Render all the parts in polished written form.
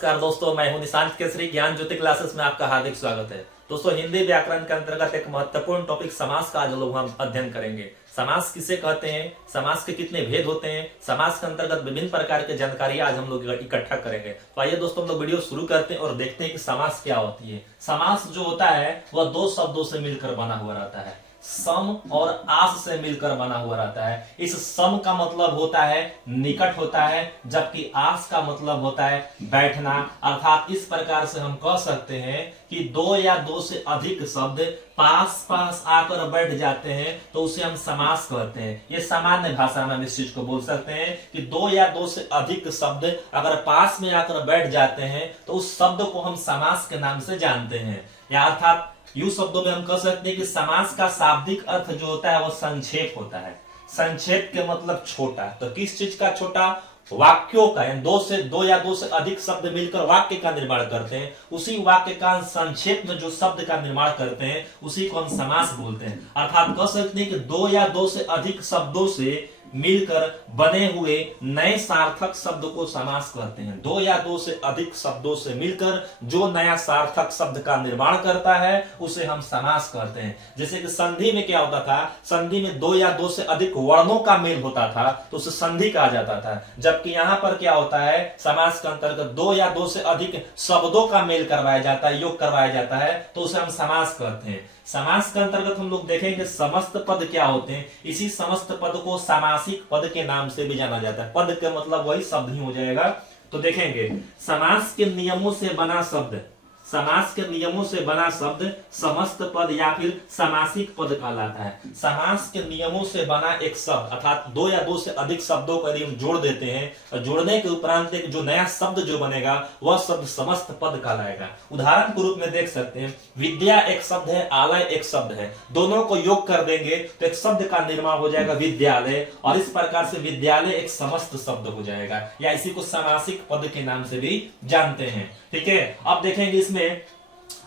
नमस्कार दोस्तों, मैं हूं निशांत केसरी। ज्ञान ज्योति क्लासेस में आपका हार्दिक स्वागत है। दोस्तों, हिंदी व्याकरण के अंतर्गत एक महत्वपूर्ण टॉपिक समास का आज लोग हम अध्ययन करेंगे। समास किसे कहते हैं, समास के कितने भेद होते हैं, समास के अंतर्गत विभिन्न प्रकार की जानकारी आज हम लोग इकट्ठा करेंगे। तो आइए दोस्तों, हम लोग वीडियो शुरू करते हैं और देखते हैं कि समास क्या होती है। समास जो होता है वह दो शब्दों से मिलकर बना हुआ रहता है। सम और आस से मिलकर बना हुआ रहता है। इस सम का मतलब होता है निकट होता है, जबकि आस का मतलब होता है बैठना। अर्थात इस प्रकार से हम कह सकते हैं कि दो या दो से अधिक शब्द पास पास आकर बैठ जाते हैं तो उसे हम समास कहते हैं। ये सामान्य भाषा में हम इस चीज को बोल सकते हैं कि दो या दो से अधिक शब्द अगर पास में आकर बैठ जाते हैं तो उस शब्द को हम समास के नाम से जानते हैं। या अर्थात यूं शब्दों में हम कह सकते हैं कि समास का शाब्दिक अर्थ जो होता है वह संक्षेप होता है। संक्षेप के मतलब छोटा। तो किस चीज का छोटा? वाक्यों का। दो या दो से अधिक शब्द मिलकर वाक्य का निर्माण करते हैं, उसी वाक्य का संक्षेप में जो शब्द का निर्माण करते हैं उसी को हम समास बोलते हैं। अर्थात कह सकते हैं कि दो या दो से अधिक शब्दों से मिलकर बने हुए नए सार्थक शब्द को समास कहते हैं। दो या दो से अधिक शब्दों से मिलकर जो नया सार्थक शब्द का निर्माण करता है उसे हम समास कहते हैं। जैसे कि संधि में क्या होता था, संधि में दो या दो से अधिक वर्णों का मेल होता था तो उसे संधि कहा जाता था। जबकि यहाँ पर क्या होता है, समास के अंतर्गत दो या दो से अधिक शब्दों का मेल करवाया जाता है, योग करवाया जाता है तो उसे हम समास कहते हैं। समास के अंतर्गत हम लोग देखेंगे समस्त पद क्या होते हैं। इसी समस्त पद को सामासिक पद के नाम से भी जाना जाता है। पद के मतलब वही शब्द ही हो जाएगा। तो देखेंगे समास के नियमों से बना शब्द, समास के नियमों से बना शब्द समस्त पद या फिर सामासिक पद कहलाता है। समास के नियमों से बना एक शब्द अर्थात दो या दो से अधिक शब्दों को यदि हम जोड़ देते हैं और जोड़ने के उपरांत एक जो नया शब्द जो बनेगा वह शब्द समस्त पद कहलाएगा। उदाहरण के रूप में देख सकते हैं, विद्या एक शब्द है, आलय एक शब्द है। दोनों को योग कर देंगे तो एक शब्द का निर्माण हो जाएगा विद्यालय, और इस प्रकार से विद्यालय एक समस्त शब्द हो जाएगा, या इसी को सामासिक पद के नाम से भी जानते हैं। ठीक है, अब देखेंगे इसमें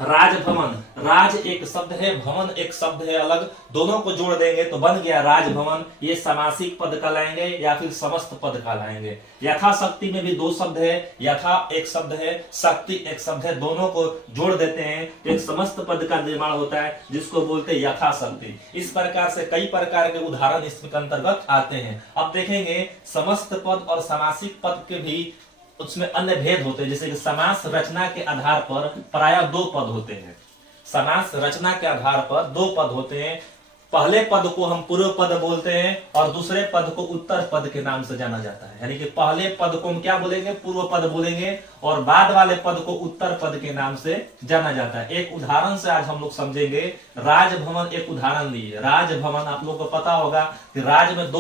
राजभवन। राज एक शब्द है, भवन एक शब्द है अलग, दोनों को जोड़ देंगे तो बन गया राजभवन। ये सामासिक पद कहलाएंगे या फिर समस्त पद कहलाएंगे। यथाशक्ति में भी दो शब्द है, यथा एक शब्द है, शक्ति एक शब्द है, दोनों को जोड़ देते हैं तो एक समस्त पद का निर्माण होता है जिसको बोलते हैं यथाशक्ति। इस प्रकार से कई प्रकार के उदाहरण इसके अंतर्गत आते हैं। अब देखेंगे समस्त पद और सामासिक पद के भी उसमें अन्य भेद होते हैं। जैसे कि समास रचना के आधार पर प्रायः दो पद होते हैं। समास रचना के आधार पर दो पद होते हैं। पहले पद को हम पूर्व पद बोलते हैं और दूसरे पद को उत्तर पद के नाम से जाना जाता है। यानी कि पहले पद को हम क्या बोलेंगे, पूर्व पद बोलेंगे, और बाद वाले पद को उत्तर पद के नाम से जाना जाता है। एक उदाहरण से आज हम लोग समझेंगे। राजभवन एक उदाहरण लिए। राजभवन आप लोग को पता होगा कि राज में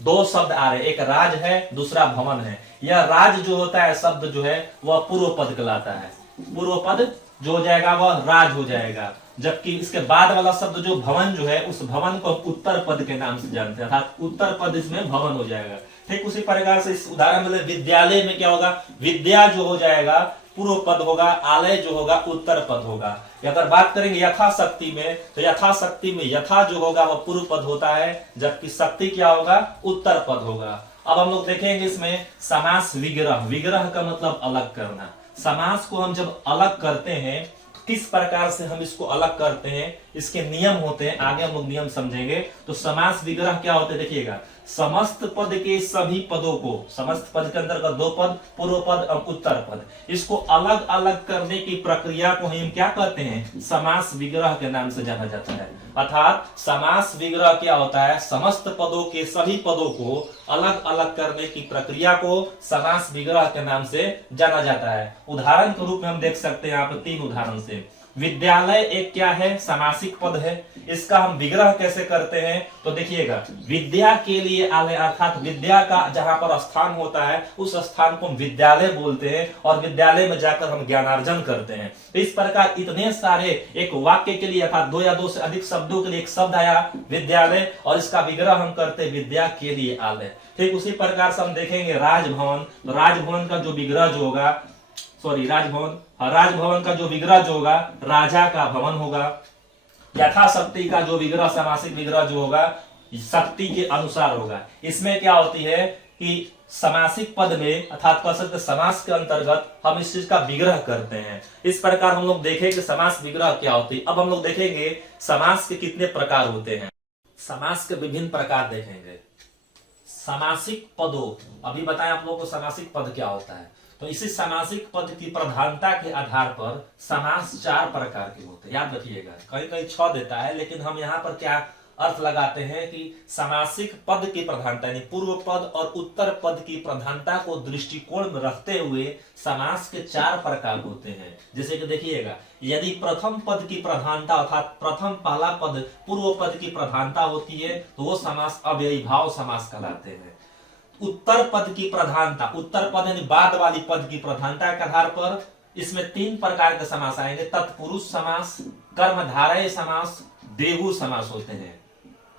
दो शब्द आ रहे हैं, एक राज है दूसरा भवन है। यह राज जो होता है शब्द जो है वह पूर्व पद कहलाता है। पूर्व पद जो हो जाएगा वह राज हो जाएगा, जबकि इसके बाद वाला शब्द जो भवन जो है उस भवन को उत्तर पद के नाम से जानते हैं, अर्थात उत्तर पद इसमें भवन हो जाएगा। ठीक उसी प्रकार से इस उदाहरण में विद्यालय में क्या होगा, विद्या जो हो जाएगा पूर्व पद होगा, आलय जो होगा उत्तर पद होगा। अगर बात करेंगे यथाशक्ति में तो यथाशक्ति में यथा जो होगा वह पूर्व पद होता है, जबकि शक्ति क्या होगा, उत्तर पद होगा। अब हम लोग देखेंगे इसमें समास विग्रह। विग्रह का मतलब अलग करना। समास को हम जब अलग करते हैं किस प्रकार से हम इसको अलग करते हैं, इसके नियम होते हैं, आगे हम लोग नियम समझेंगे। तो समास विग्रह क्या होते हैं देखिएगा, समस्त पद के सभी पदों को, समस्त पद के अंदर का दो पद पूर्व पद और उत्तर पद, इसको अलग अलग करने की प्रक्रिया को हम क्या कहते हैं, समास विग्रह के नाम से जाना जाता है। अर्थात समास विग्रह क्या होता है, समस्त पदों के सभी पदों को अलग अलग करने की प्रक्रिया को समास विग्रह के नाम से जाना जाता है। उदाहरण के रूप में हम देख सकते हैं यहाँ पर तीन उदाहरण से। विद्यालय एक क्या है, सामासिक पद है। इसका हम विग्रह कैसे करते हैं तो देखिएगा, विद्या के लिए आलय अर्थात विद्या का जहां पर स्थान होता है उस स्थान को हम विद्यालय बोलते हैं और विद्यालय में जाकर हम ज्ञानार्जन करते हैं। तो इस प्रकार इतने सारे एक वाक्य के लिए अर्थात दो या दो से अधिक शब्दों के लिए एक शब्द आया विद्यालय, और इसका विग्रह हम करते हैं विद्या के लिए आलय। ठीक उसी प्रकार से हम देखेंगे राजभवन। तो राजभवन का जो विग्रह जो होगा, राजभवन का जो विग्रह जो होगा राजा का भवन होगा। यथाशक्ति का जो विग्रह सामासिक विग्रह जो होगा शक्ति के अनुसार होगा। इसमें क्या होती है, कि समासिक पद में अर्थात कह सकते समास के अंतर्गत हम इस चीज का विग्रह करते हैं। इस प्रकार हम लोग देखें कि समास विग्रह क्या होती है। अब हम लोग देखेंगे समास के कितने प्रकार होते हैं। समास के विभिन्न प्रकार देखेंगे। समासिक पदों, अभी बताएं आप लोगों को समासिक पद क्या होता है। तो इसी समासिक पद की प्रधानता के आधार पर समास 4 प्रकार के होते हैं। याद रखिएगा, कहीं कहीं 6 देता है, लेकिन हम यहाँ पर क्या अर्थ लगाते हैं कि समासिक पद की प्रधानता यानी पूर्व पद और उत्तर पद की प्रधानता को दृष्टिकोण में रखते हुए समास के 4 प्रकार होते हैं। जैसे कि देखिएगा, यदि प्रथम पद की प्रधानता अर्थात प्रथम पहला पद पूर्व पद की प्रधानता होती है तो वो समास अव्ययीभाव समास कहलाते हैं। उत्तर पद की प्रधानता, उत्तर पद यानी बाद वाली पद की प्रधानता के आधार पर इसमें 3 प्रकार के समास आएंगे। तत्पुरुष समास, कर्मधारय समास, देहू समास होते हैं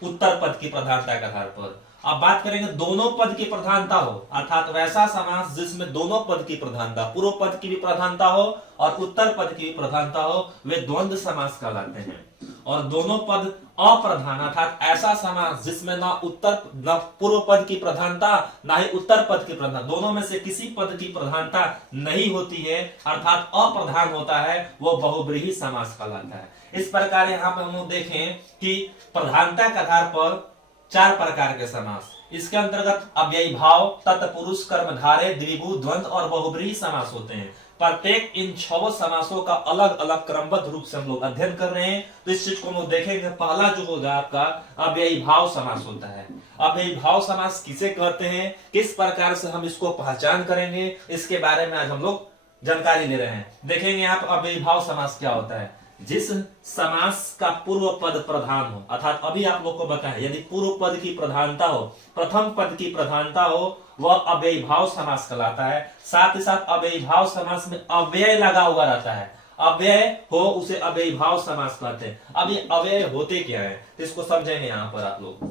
उत्तर पद की प्रधानता के आधार पर। अब बात करेंगे दोनों पद की प्रधानता हो अर्थात वैसा समास जिसमें दोनों पद की प्रधानता, पूर्व पद की भी प्रधानता हो और उत्तर पद की भी प्रधानता हो, वे द्वंद्व समास कहलाते हैं। और दोनों पद अप्रधान अर्थात ऐसा समास जिसमें न पूर्व पद की प्रधानता ना ही उत्तर पद की प्रधानता, दोनों में से किसी पद की प्रधानता नहीं होती है अर्थात अप्रधान होता है, वो बहुब्रीहि समास कहलाता है। इस प्रकार यहाँ पर हम लोग देखें कि प्रधानता के आधार पर 4 प्रकार के समास। इसके अंतर्गत अव्ययीभाव, तत्पुरुष, कर्मधारय, द्विगु, द्वंद्व और बहुब्रीहि समास होते हैं। प्रत्येक इन 6 समासों का अलग अलग क्रमबद्ध रूप से हम लोग अध्ययन कर रहे हैं। तो इस चीज को हम लोग देखेंगे। पहला जो होगा आपका अव्ययीभाव समास होता है। अव्ययीभाव समास किसे कहते हैं, किस प्रकार से हम इसको पहचान करेंगे, इसके बारे में आज हम लोग जानकारी ले रहे हैं। देखेंगे आप अव्ययीभाव समास क्या होता है। जिस समास का पूर्व पद प्रधान हो अर्थात अभी आप लोग को बताएं, यदि पूर्व पद की प्रधानता हो, प्रथम पद की प्रधानता हो, वह अव्ययीभाव समास कहलाता है। साथ ही साथ अव्ययीभाव समास में अव्यय लगा हुआ रहता है, अव्यय हो उसे अव्ययीभाव समास कहते हैं। अब ये अव्यय होते क्या है तो इसको समझेंगे यहाँ पर आप लोग।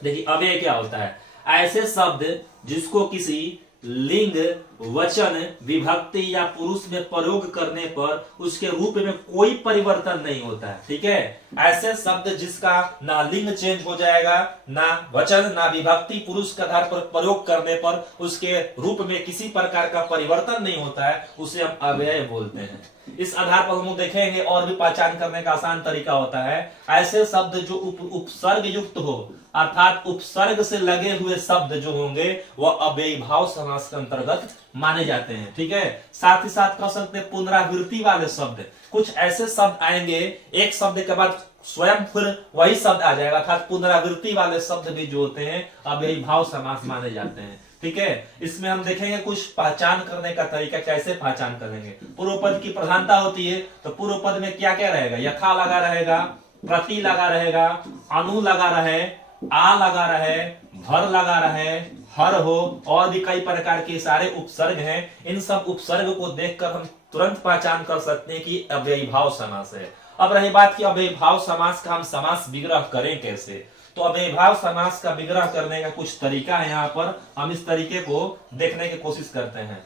देखिए अव्यय क्या होता है, ऐसे शब्द जिसको किसी लिंग, वचन, विभक्ति या पुरुष में प्रयोग करने पर उसके रूप में कोई परिवर्तन नहीं होता है। ठीक है, ऐसे शब्द जिसका ना लिंग चेंज हो जाएगा, ना वचन, ना विभक्ति पुरुष के आधार पर प्रयोग करने पर उसके रूप में किसी प्रकार का परिवर्तन नहीं होता है, उसे हम अव्यय बोलते हैं। इस आधार पर हम देखेंगे और भी पहचान करने का आसान तरीका होता है। ऐसे शब्द जो उपसर्ग युक्त हो अर्थात उपसर्ग से लगे हुए शब्द जो होंगे वह अव्ययीभाव समास के अंतर्गत माने जाते हैं। ठीक है, साथ ही साथ कह सकते हैं पुनरावृत्ति वाले शब्द, कुछ ऐसे शब्द आएंगे एक शब्द के बाद स्वयं फिर वही शब्द आ जाएगा अर्थात पुनरावृत्ति वाले शब्द भी जो होते हैं अव्ययीभाव समास माने जाते हैं। ठीक है, इसमें हम देखेंगे कुछ पहचान करने का तरीका, कैसे पहचान करेंगे। पूर्व पद की प्रधानता होती है तो पूर्व पद में क्या क्या रहेगा, यथा लगा रहेगा, प्रति लगा रहेगा, अनु लगा रहे, आ लगा रहे, भर लगा रहे, हर हो और भी कई प्रकार के सारे उपसर्ग हैं। इन सब उपसर्ग को देखकर हम तुरंत पहचान कर सकते हैं कि अव्ययीभाव समास है। अब रही बात कि अव्ययीभाव समास का हम समास विग्रह करें कैसे, तो अव्ययीभाव समास का विग्रह करने का कुछ तरीका है। यहाँ पर हम इस तरीके को देखने की कोशिश करते हैं,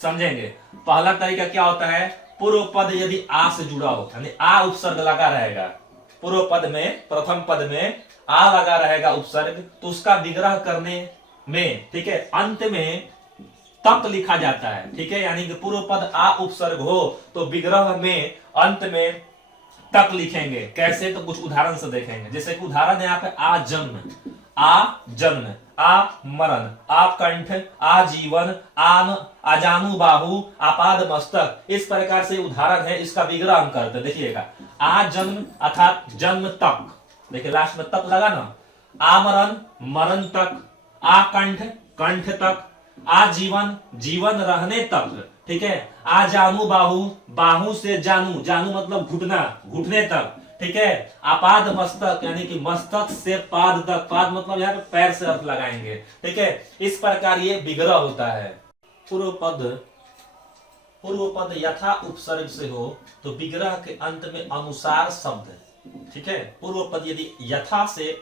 समझेंगे। पहला तरीका क्या होता है, पूर्व पद यदि आ से जुड़ा हो यानी आ उपसर्ग लगा रहेगा, पूर्व पद में प्रथम पद में आ लगा रहेगा उपसर्ग, तो उसका विग्रह करने में ठीक है अंत में तक लिखा जाता है। ठीक है, यानी कि पूर्व पद आ उपसर्ग हो तो विग्रह में अंत में तक लिखेंगे। कैसे, तो कुछ उदाहरण से देखेंगे। जैसे कि उदाहरण है यहाँ पे आ जन्म, आ जन्म, आ मरण, आ कंठ, आ जीवन, आन अजानु बाहु, आपाद मस्तक, इस प्रकार से उदाहरण है। इसका विग्रह हम करते हैं। देखिएगा, आ जन्म अर्थात जन्म तक, देखिए लास्ट में तक लगा ना, आ मरण मरण तक, आ कंठ कंठ तक, आ जीवन जीवन रहने तक। ठीक है, आ जानू बाहु बाहु से जानू, जानू मतलब घुटना घुटने तक। ठीक है, आपाद मस्तक यानी कि मस्तक से पाद तक, पाद मतलब यहाँ पे पैर से अर्थ लगाएंगे। ठीक है, इस प्रकार ये विग्रह होता है। पूर्व पद यथा उपसर्ग से हो तो विग्रह के अंत में अनुसार शब्द, ठीक है, पूर्व पद यदि यथा से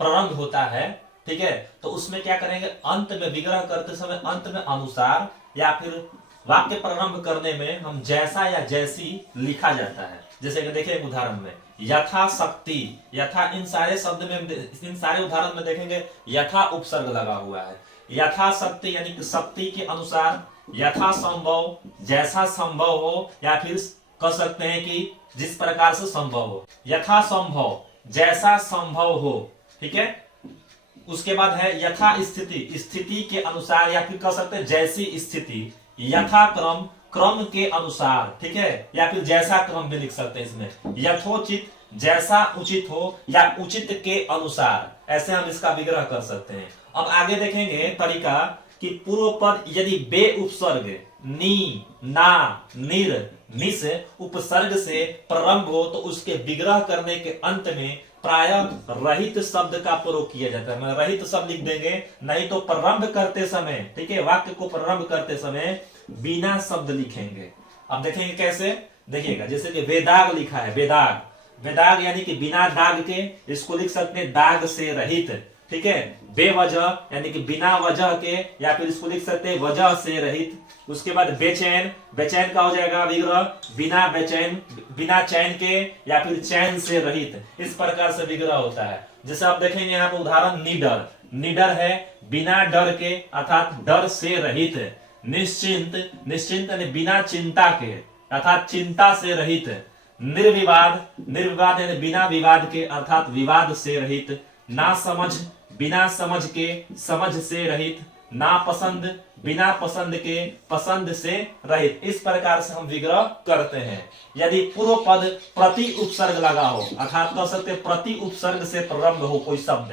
प्रारंभ होता है, ठीक है, तो उसमें क्या करेंगे, अंत में विग्रह करते समय अंत में अनुसार या फिर वाक्य प्रारंभ करने में हम जैसा या जैसी लिखा जाता है। जैसे कि देखिए उदाहरण में यथा शक्ति, यथा, इन सारे शब्द में इन सारे उदाहरण में देखेंगे यथा उपसर्ग लगा हुआ है। यथाशक्ति यानी कि शक्ति के अनुसार, यथासंभव जैसा संभव हो, या फिर कह सकते हैं कि जिस प्रकार से संभव हो, यथासंभव जैसा संभव हो, ठीक है। उसके बाद है यथा स्थिति, स्थिति के अनुसार, या फिर कह सकते हैं जैसी स्थिति, यथाक्रम क्रम के अनुसार, ठीक है, या फिर जैसा क्रम भी लिख सकते हैं इसमें, यथोचित जैसा उचित हो, या उचित के अनुसार, ऐसे हम इसका विग्रह कर सकते हैं। अब आगे देखेंगे तरीका कि पूर्व पद यदि बे उपसर्ग नी, ना, निर, निस उपसर्ग से प्रारंभ हो तो उसके विग्रह करने के अंत में प्रायः रहित शब्द का प्रयोग किया जाता है। मतलब रहित शब्द लिख देंगे, नहीं तो प्रारंभ करते समय, ठीक है, वाक्य को प्रारंभ करते समय बिना शब्द लिखेंगे। अब देखेंगे कैसे, देखिएगा, जैसे कि वेदाग लिखा है, वेदाग, वेदाग यानी कि बिना दाग के, इसको लिख सकते हैं दाग से रहित, ठीक है। बेवजह यानी कि बिना वजह के, या फिर इसको लिख सकते हैं वजह से रहित। उसके बाद बेचैन, बेचैन का हो जाएगा विग्रह बिना बेचैन, बिना चैन के, या फिर चैन से रहित, इस प्रकार से विग्रह होता है। जैसे आप देखेंगे यहाँ पर उदाहरण निडर, निडर है बिना डर के अर्थात डर से रहित। निश्चिंत, निश्चिंत यानी बिना चिंता के अर्थात चिंता से रहित। निर्विवाद, निर्विवाद यानी बिना विवाद के अर्थात विवाद से रहित। नासमझ, बिना समझ के समझ से रहित। नापसंद, बिना पसंद के पसंद से रहित। इस प्रकार से हम विग्रह करते हैं। यदि पूर्व पद प्रति उपसर्ग लगा हो अर्थात कह सकते प्रति उपसर्ग से प्रारंभ हो कोई शब्द,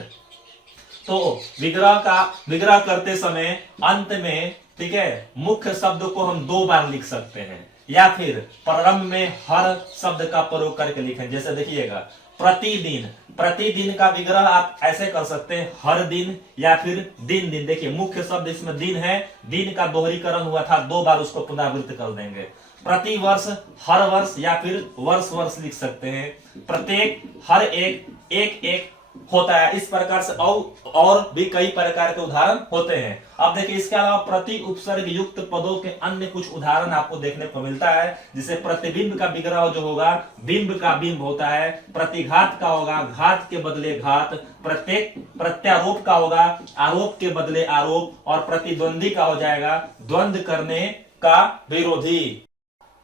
तो विग्रह करते समय अंत में, ठीक है, मुख्य शब्द को हम 2 बार लिख सकते हैं, या फिर प्रारंभ में हर शब्द का प्रयोग करके लिखें। जैसे देखिएगा प्रतिदिन, प्रतिदिन का विग्रह आप ऐसे कर सकते हैं हर दिन, या फिर दिन दिन। देखिए मुख्य शब्द इसमें दिन है, दिन का दोहरीकरण हुआ था, 2 बार उसको पुनरावृत्ति कर देंगे। प्रति वर्ष, हर वर्ष, या फिर वर्ष वर्ष लिख सकते हैं। प्रत्येक, हर एक, एक एक होता है। इस प्रकार से और भी कई प्रकार के उदाहरण होते हैं। अब देखिए इसके अलावा प्रति उपसर्ग युक्त पदों के अन्य कुछ उदाहरण आपको देखने को मिलता है। जिसे प्रतिबिंब का विग्रह जो होगा बिंब का बिंब होता है। प्रतिघात का होगा घात के बदले घात। प्रत्येक, प्रत्यारोप का होगा आरोप के बदले आरोप। और प्रतिद्वंदी का हो जाएगा द्वंद्व करने का विरोधी।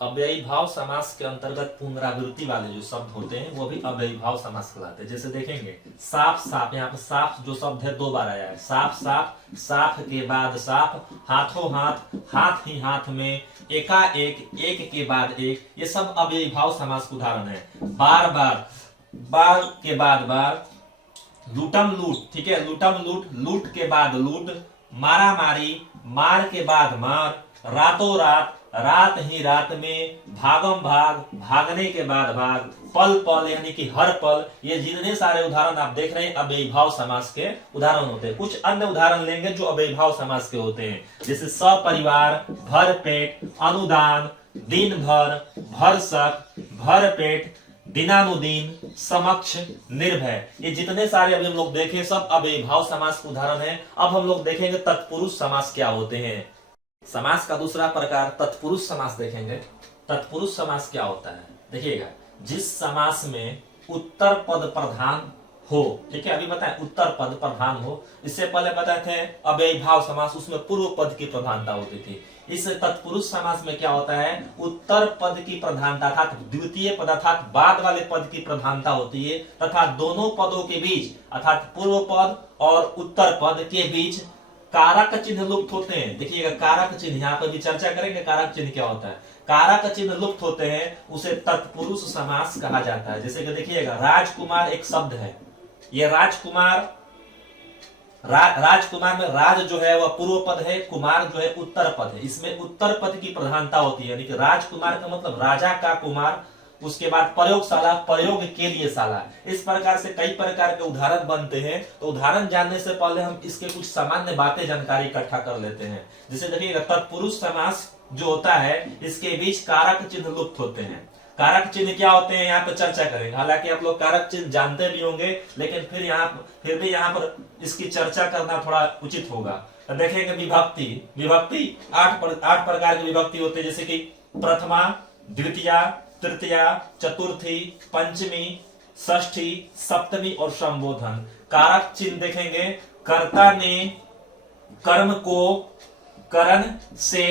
अव्ययी भाव समास के अंतर्गत पुनरावृत्ति वाले जो शब्द होते हैं वो भी अव्ययी भाव समास कहलाते हैं। जैसे देखेंगे साफ साफ, यहाँ पे साफ जो शब्द है 2 बार आया है। साफ साफ, साफ के बाद साफ, हाथों हाथ, हाथ ही हाथ में, एकाएक, एक के बाद एक, ये सब अव्ययी भाव समास के उदाहरण है। बार बार, बार के बाद बार। लूटम लूट, ठीक है, लूटम लूट, लूट के बाद लूट। मारा मारी, मार के बाद मार। रातों रात, रात ही रात में। भागम भाग, भागने के बाद भाग। पल पल यानी कि हर पल। ये जितने सारे उदाहरण आप देख रहे हैं अव्ययी भाव समास के उदाहरण होते हैं। कुछ अन्य उदाहरण लेंगे जो अव्ययी भाव समास के होते हैं, जैसे सपरिवार, भर पेट, अनुदान, दिन भर, भरसक, भर पेट, दिनानुदीन, समक्ष, निर्भय। ये जितने सारे अभी हम लोग देखे सब अव्ययी भाव समास के उदाहरण है। अब हम लोग देखेंगे तत्पुरुष समास क्या होते हैं। समास का दूसरा प्रकार तत्पुरुष समास देखेंगे। तत्पुरुष समास क्या होता है, देखिएगा, जिस समास में उत्तर पद प्रधान हो, ठीक है, अभी बताएं उत्तर पद प्रधान हो। इससे पहले बताए थे अव्ययी भाव समास, उसमें पूर्व पद की प्रधानता होती थी। इस तत्पुरुष समास में क्या होता है, उत्तर पद की प्रधानता अर्थात द्वितीय पद अर्थात बाद वाले पद की प्रधानता होती है, तथा दोनों पदों के बीच अर्थात पूर्व पद और उत्तर पद के बीच कारक चिन्ह लुप्त होते हैं। देखिएगा कारक चिन्ह, यहाँ पर भी चर्चा करेंगे कारक चिन्ह क्या होता है। कारक चिन्ह लुप्त होते हैं, उसे तत्पुरुष समास कहा जाता है। जैसे कि देखिएगा राजकुमार एक शब्द है, ये राजकुमार, राजकुमार में राज जो है वह पूर्व पद है, कुमार जो है उत्तर पद है। इसमें उत्तर पद की प्रधानता होती है, यानी कि राजकुमार का मतलब राजा का कुमार। उसके बाद प्रयोगशाला, प्रयोग के लिए शाला। इस प्रकार से कई प्रकार के उदाहरण बनते हैं। तो उदाहरण जानने से पहले हम इसके कुछ सामान्य बातें जानकारी इकट्ठा कर लेते हैं। जैसे देखिएगा तत्पुरुष समास जो होता है इसके बीच कारक चिन्ह लुप्त होते हैं। कारक चिन्ह क्या होते हैं यहाँ पर चर्चा करेंगे। हालांकि आप लोग कारक चिन्ह जानते भी होंगे, लेकिन फिर भी यहाँ पर इसकी चर्चा करना थोड़ा उचित होगा। तो देखेंगे विभक्ति, विभक्ति 8 प्रकार की विभक्ति होती है, जैसे कि प्रथमा, द्वितीया, तृतीया, चतुर्थी, पंचमी, षष्ठी, सप्तमी और संबोधन। कारक चिन्ह देखेंगे कर्ता ने, कर्म को करण से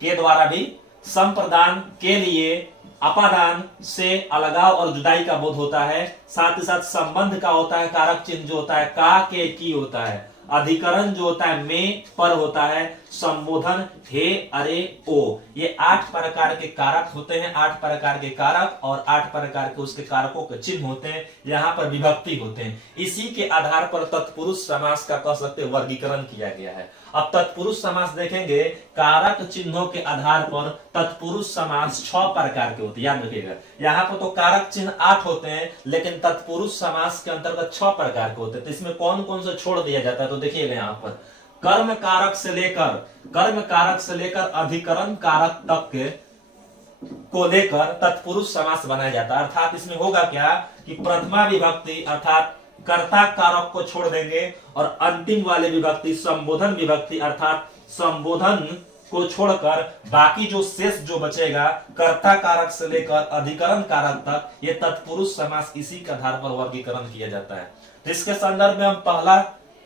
के द्वारा भी, संप्रदान के लिए अपादान से अलगाव और जुदाई का बोध होता है, साथ ही साथ संबंध का होता है, कारक चिन्ह जो होता है का के की होता है, अधिकरण जो होता है में पर होता है, संबोधन हे अरे ओ। ये 8 प्रकार के कारक होते हैं, 8 प्रकार के कारक और 8 प्रकार के उसके कारकों के चिन्ह होते हैं, यहाँ पर विभक्ति होते हैं। इसी के आधार पर तत्पुरुष समास का कह सकते वर्गीकरण किया गया है। अब तत्पुरुष समास देखेंगे, कारक चिन्हों के आधार पर तत्पुरुष समास 6 प्रकार के होते हैं, याद रखिएगा। यहाँ पर तो कारक चिन्ह 8 होते हैं, लेकिन तत्पुरुष समास के अंतर्गत 6 प्रकार के होते हैं। तो इसमें कौन कौन से छोड़ दिया जाता है तो देखिएगा यहाँ पर कर्म कारक से लेकर अधिकरण कारक तक के को लेकर तत्पुरुष समास बनाया जाता है। अर्थात इसमें होगा क्या कि प्रथमा विभक्ति अर्थात कर्ता कारक को छोड़ देंगे और अंतिम वाले विभक्ति संबोधन विभक्ति अर्थात संबोधन को छोड़कर बाकी जो शेष जो बचेगा कर्ता कारक से लेकर अधिकरण कारक तक, ये तत्पुरुष समास इसी के आधार पर वर्गीकरण किया जाता है। इसके संदर्भ में हम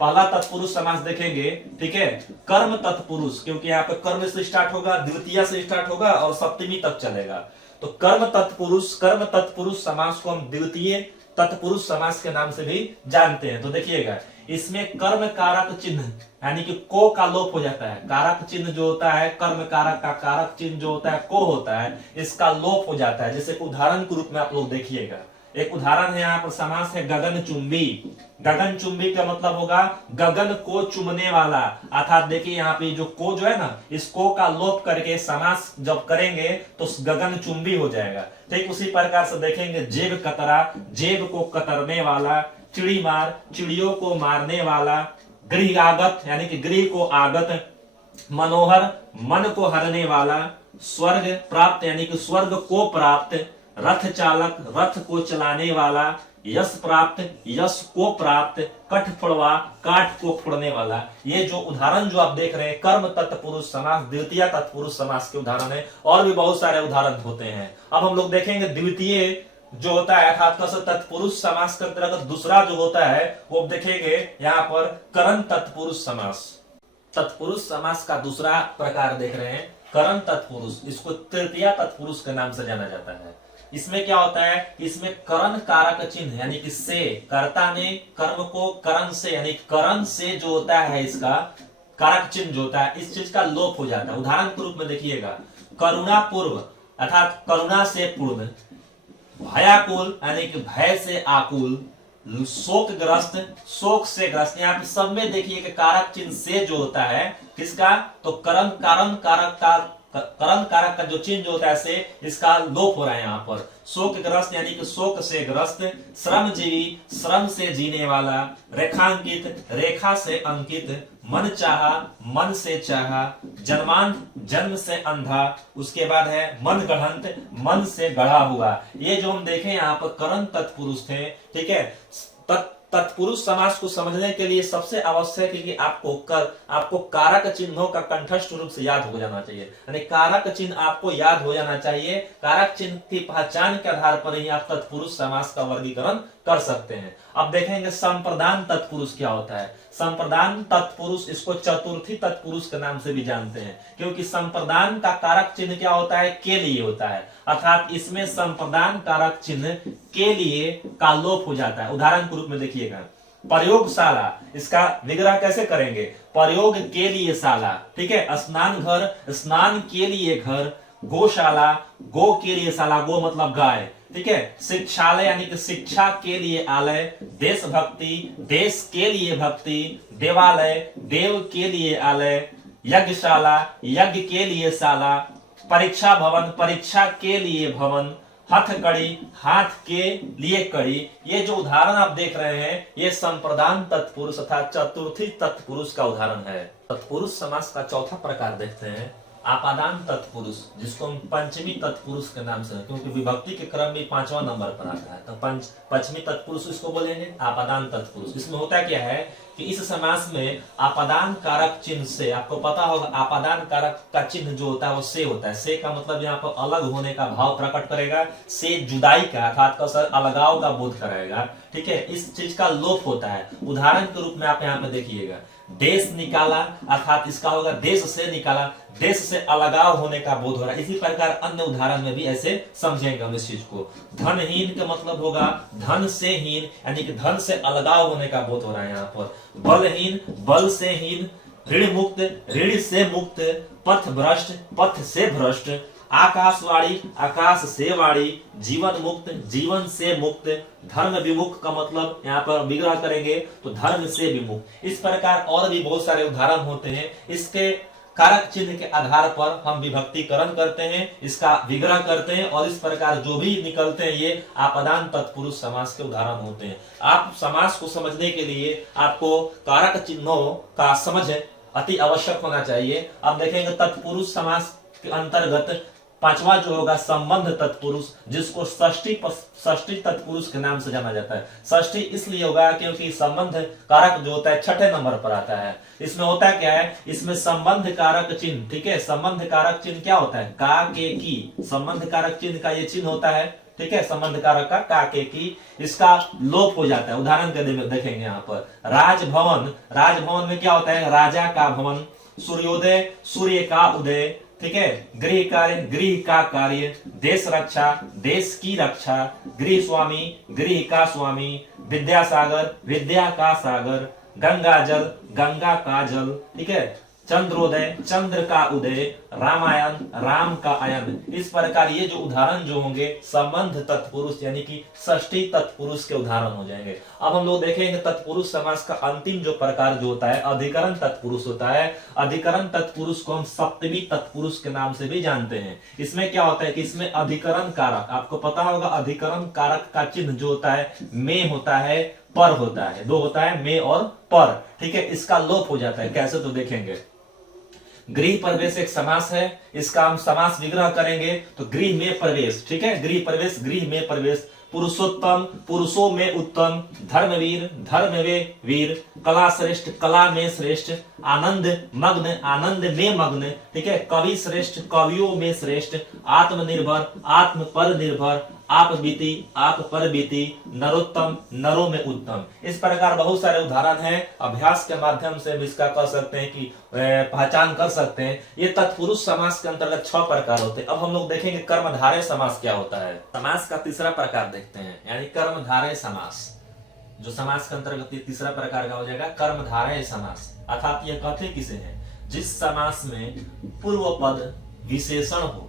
पहला तत्पुरुष समास देखेंगे, ठीक है। कर्म तत्पुरुष, क्योंकि यहाँ पे कर्म से स्टार्ट होगा, द्वितीय से स्टार्ट होगा और सप्तमी तक चलेगा। तो कर्म तत्पुरुष समास को हम द्वितीय तत्पुरुष समास के नाम से भी जानते हैं। तो देखिएगा, इसमें कर्म कारक चिन्ह यानी कि को का लोप हो जाता है। कारक चिन्ह जो होता है, कर्म कारक का कारक चिन्ह जो होता है को होता है, इसका लोप हो जाता है। जैसे उदाहरण के रूप में आप लोग देखिएगा, एक उदाहरण है यहाँ पर समास है गगन चुंबी। गगन चुंबी का मतलब होगा गगन को चुमने वाला। अर्थात देखिए यहाँ पे जो को जो है ना, इस को का लोप करके समास जब करेंगे तो गगन चुंबी हो जाएगा। ठीक उसी प्रकार से देखेंगे जेब कतरा, जेब को कतरने वाला, चिड़ी मार, चिड़ियों को मारने वाला, गृह आगत यानी कि गृह को आगत, मनोहर मन को हरने वाला, स्वर्ग प्राप्त यानी कि स्वर्ग को प्राप्त, रथ चालक रथ को चलाने वाला, यश प्राप्त यश को प्राप्त, कठ फोड़वा काठ को फोड़ने वाला। ये जो उदाहरण जो आप देख रहे हैं कर्म तत्पुरुष समास द्वितीय तत्पुरुष समास के उदाहरण है, और भी बहुत सारे उदाहरण होते हैं। अब हम लोग देखेंगे द्वितीय जो होता है अर्थात तत्पुरुष समास के अंतर्गत दूसरा जो होता है वो देखेंगे यहाँ पर करण तत्पुरुष समास। तत्पुरुष समास का दूसरा प्रकार देख रहे हैं करण तत्पुरुष, इसको तृतीय तत्पुरुष के नाम से जाना जाता है। इसमें क्या होता है, इसमें करण कारक चिन्ह यानी कि से, कर्ता ने कर्म को करण से यानी करण से जो होता है इसका कारक चिन्ह जो होता है, इस चीज का लोप हो जाता है। उदाहरण के रूप में देखिएगा, करुणा पूर्व अर्थात करुणा से पूर्ण, भयाकुल यानी कि भय से आकुल, शोकग्रस्त शोक से ग्रस्त। यहाँ पे सब में देखिए कि कारक चिन्ह से जो होता है किसका, तो करण कारक का जो चिन्ह जो होता है से, इसका लोप हो रहा है यहाँ पर। शोकग्रस्त यानी कि शोक से ग्रस्त, श्रमजीवी श्रम से जीने वाला, रेखांकित रेखा से अंकित, मन चाहा मन से चाहा, जन्मान जन्म से अंधा, उसके बाद है मन गढ़ंत मन से गढ़ा हुआ। ये जो हम देखें यहाँ पर करण तत्पुरुष थे, ठीक है। तत्पुरुष समास को समझने के लिए सबसे आवश्यक है कि आपको कारक चिन्हों का कंठस्थ रूप से याद हो जाना चाहिए, यानी कारक चिन्ह आपको याद हो जाना चाहिए। कारक चिन्ह की पहचान के आधार पर ही आप तत्पुरुष समास का वर्गीकरण कर सकते हैं। अब देखेंगे संप्रदान तत्पुरुष क्या होता है। संप्रदान तत्पुरुष, इसको चतुर्थी तत्पुरुष के नाम से भी जानते हैं, क्योंकि संप्रदान का कारक चिन्ह क्या होता है, के लिए होता है। अर्थात इसमें संप्रदान कारक चिन्ह के लिए का लोप हो जाता है। उदाहरण के रूप में देखिएगा, प्रयोगशाला, इसका निग्रह कैसे करेंगे, प्रयोग के लिए शाला, ठीक है। स्नान घर स्नान के लिए घर, गौशाला गो के लिए शाला, गो मतलब गाय, ठीक है। शिक्षालय यानी कि शिक्षा के लिए आलय, देशभक्ति देश के लिए भक्ति, देवालय देव के लिए आलय, यज्ञशाला यज्ञ के लिए शाला, परीक्षा भवन परीक्षा के लिए भवन, हथकड़ी हाथ के लिए कड़ी। ये जो उदाहरण आप देख रहे हैं ये संप्रदान तत्पुरुष तथा चतुर्थी तत्पुरुष का उदाहरण है। तत्पुरुष समास का चौथा प्रकार देखते हैं आपादान तत्पुरुष, जिसको हम पंचमी तत्पुरुष के नाम से, क्योंकि विभक्ति के क्रम में 5वां नंबर पर आता है, तो पंचमी तत्पुरुष इसको बोलेंगे आपादान तत्पुरुष। इसमें होता क्या है कि इस समास में आपादान कारक चिन्ह से, आपको पता होगा आपादान कारक का चिन्ह जो होता है वो से होता है। से का मतलब यहाँ पर अलग होने का भाव प्रकट करेगा, से जुदाई का अर्थात अलगाव का बोध कराएगा, ठीक है। इस चीज का लोप होता है। उदाहरण के रूप में आप यहाँ पे देखिएगा, देश निकाला अर्थात इसका होगा देश से निकाला, देश से अलगाव होने का बोध हो रहा है। इसी प्रकार अन्य उदाहरण में भी ऐसे समझेंगे हम इस चीज को। धनहीन का मतलब होगा धन से हीन, यानी कि धन से अलगाव होने का बोध हो रहा है यहाँ पर। बलहीन, बल से हीन। ऋण मुक्त, ऋण से मुक्त। पथ भ्रष्ट, पथ से भ्रष्ट। आकाशवाणी, आकाश से वाणी। जीवन मुक्त, जीवन से मुक्त। धर्म विमुख का मतलब यहाँ पर विग्रह करेंगे तो धर्म से विमुख। इस प्रकार और भी बहुत सारे उदाहरण होते हैं। इसके कारक चिन्ह के आधार पर हम विभक्तिकरण करते हैं, इसका विग्रह करते हैं, और इस प्रकार जो भी निकलते हैं ये आपादान तत्पुरुष समास के उदाहरण होते हैं। आप समास को समझने के लिए आपको कारक चिन्हों का समझ अति आवश्यक होना चाहिए। अब देखेंगे तत्पुरुष समास के अंतर्गत पांचवा जो होगा संबंध तत्पुरुष, जिसको षष्ठी तत्पुरुष के नाम से जाना जाता है। षष्ठी इसलिए होगा क्योंकि संबंध कारक जो होता है छठे नंबर पर आता है। इसमें होता क्या है, इसमें संबंध कारक चिन्ह, ठीक है, संबंध कारक चिन्ह क्या होता है, का के की, संबंध कारक चिन्ह का ये चिन्ह होता है, ठीक है, संबंध कारक का के की, इसका लोप हो जाता है। उदाहरण के देखेंगे यहाँ पर राजभवन, राजभवन में क्या होता है, राजा का भवन। सूर्योदय, सूर्य का उदय, ठीक है। गृह कार्य, गृह का कार्य। देश रक्षा, देश की रक्षा। गृह स्वामी, गृह का स्वामी। विद्यासागर, विद्या का सागर। गंगा जल, गंगा का जल, ठीक है। चंद्रोदय, चंद्र का उदय। रामायण, राम का आयन। इस प्रकार ये जो उदाहरण जो होंगे संबंध तत्पुरुष यानी कि षष्ठी तत्पुरुष के उदाहरण हो जाएंगे। अब हम लोग देखेंगे तत्पुरुष समास का अंतिम जो प्रकार जो होता है अधिकरण तत्पुरुष होता है। अधिकरण तत्पुरुष को हम सप्तमी तत्पुरुष के नाम से भी जानते हैं। इसमें क्या होता है कि इसमें अधिकरण कारक, आपको पता होगा अधिकरण कारक का चिन्ह जो होता है में होता है, पर होता है, दो होता है में और पर, ठीक है। इसका लोप हो जाता है, कैसे तो देखेंगे। गृह प्रवेश एक समास है, इसका हम समास विग्रह करेंगे तो गृह में प्रवेश, ठीक है, गृह प्रवेश, गृह में प्रवेश। पुरुषोत्तम, पुरुषों में उत्तम। धर्मवीर, धर्म में वीर। कला श्रेष्ठ, कला में श्रेष्ठ। आनंद मग्न, आनंद में मग्न, ठीक है। कवि श्रेष्ठ, कवियों में श्रेष्ठ। आत्मनिर्भर, आत्म पर निर्भर। आप बीती, आप पर बीती। नरोत्तम, नरों में उत्तम। इस प्रकार बहुत सारे उदाहरण हैं, अभ्यास के माध्यम से हम इसका कर सकते हैं कि पहचान कर सकते हैं। ये तत्पुरुष समास के अंतर्गत 6 प्रकार होते हैं। अब हम लोग देखेंगे कर्मधारय समास क्या होता है। समास का तीसरा प्रकार देखते हैं, यानी कर्मधारय समास। जो समास के अंतर्गत तीसरा प्रकार का हो जाएगा कर्मधारय समास। अर्थात यह कहते किसे हैं, जिस समास में पूर्व पद विशेषण हो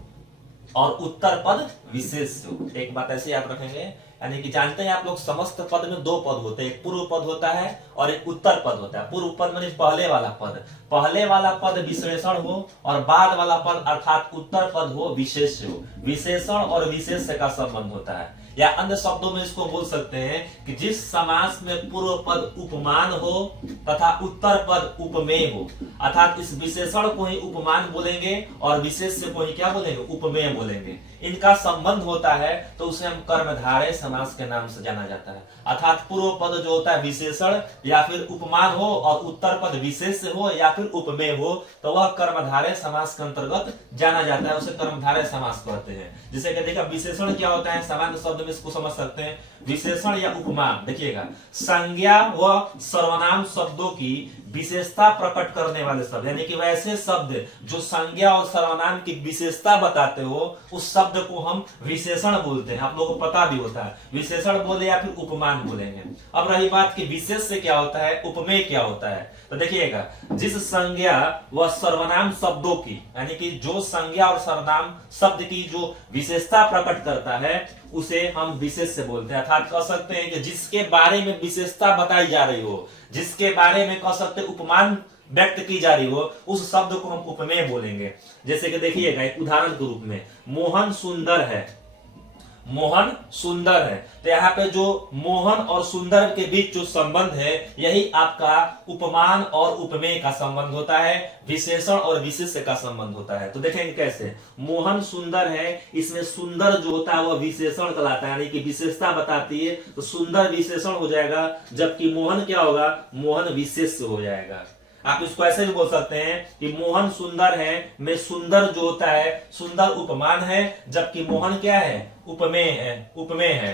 और उत्तर पद विशेष हो। एक बात ऐसे याद रखेंगे, यानी कि जानते हैं आप लोग समस्त पद में 2 पद होते हैं, एक पूर्व पद होता है और एक उत्तर पद होता है। पूर्व पद माने पहले वाला पद, पहले वाला पद विशेषण हो और बाद वाला पद अर्थात उत्तर पद हो विशेष हो। विशेषण और विशेष का संबंध होता है, या अन्य शब्दों में इसको बोल सकते हैं कि जिस समास में पूर्व पद उपमान हो तथा उत्तर पद उपमेय हो, अर्थात इस विशेषण को ही उपमान बोलेंगे और विशेष को ही क्या बोलेंगे, उपमेय बोलेंगे। इनका संबंध होता है तो उसे हम कर्मधारय समास के नाम से जाना जाता है। अर्थात पूर्व पद जो होता है विशेषण या फिर उपमान हो और उत्तर पद विशेष हो या फिर उपमेय हो तो वह कर्मधारय समास के अंतर्गत जाना जाता है, उसे कर्मधारय समास कहते हैं। जैसे कि देखिए विशेषण क्या होता है, सामान्य शब्द में इसको समझ सकते हैं। विशेषण या उपमान, देखिएगा संज्ञा व सर्वनाम शब्दों की विशेषता प्रकट करने वाले शब्द, यानी कि वैसे शब्द जो संज्ञा और सर्वनाम की विशेषता बताते हो उस शब्द को हम विशेषण बोलते हैं। आप लोगों को पता भी होता है, विशेषण बोले या फिर उपमान बोलेंगे। अब रही बात कि विशेष से क्या होता है, उपमेय क्या होता है, तो देखिएगा जिस संज्ञा व सर्वनाम शब्दों की, यानी कि जो संज्ञा और सर्वनाम शब्द की जो विशेषता प्रकट करता है उसे हम विशेष से बोलते हैं। अर्थात कह सकते हैं कि जिसके बारे में विशेषता बताई जा रही हो, जिसके बारे में कह सकते उपमान व्यक्त की जा रही हो, उस शब्द को हम उपमेय बोलेंगे। जैसे कि देखिएगा एक उदाहरण के रूप में, मोहन सुंदर है, मोहन सुंदर है, तो यहाँ पे जो मोहन और सुंदर के बीच जो संबंध है यही आपका उपमान और उपमेय का संबंध होता है, विशेषण और विशेष का संबंध होता है। तो देखेंगे कैसे, मोहन सुंदर है, इसमें सुंदर जो होता है वह विशेषण कहलाता है, यानी कि विशेषता बताती है, तो सुंदर विशेषण हो जाएगा, जबकि मोहन क्या होगा, मोहन विशेष हो जाएगा। आप इसको ऐसे भी बोल सकते हैं कि मोहन सुंदर है में सुंदर जो होता है सुंदर उपमान है, जबकि मोहन क्या है, उपमेय है, उपमेय है,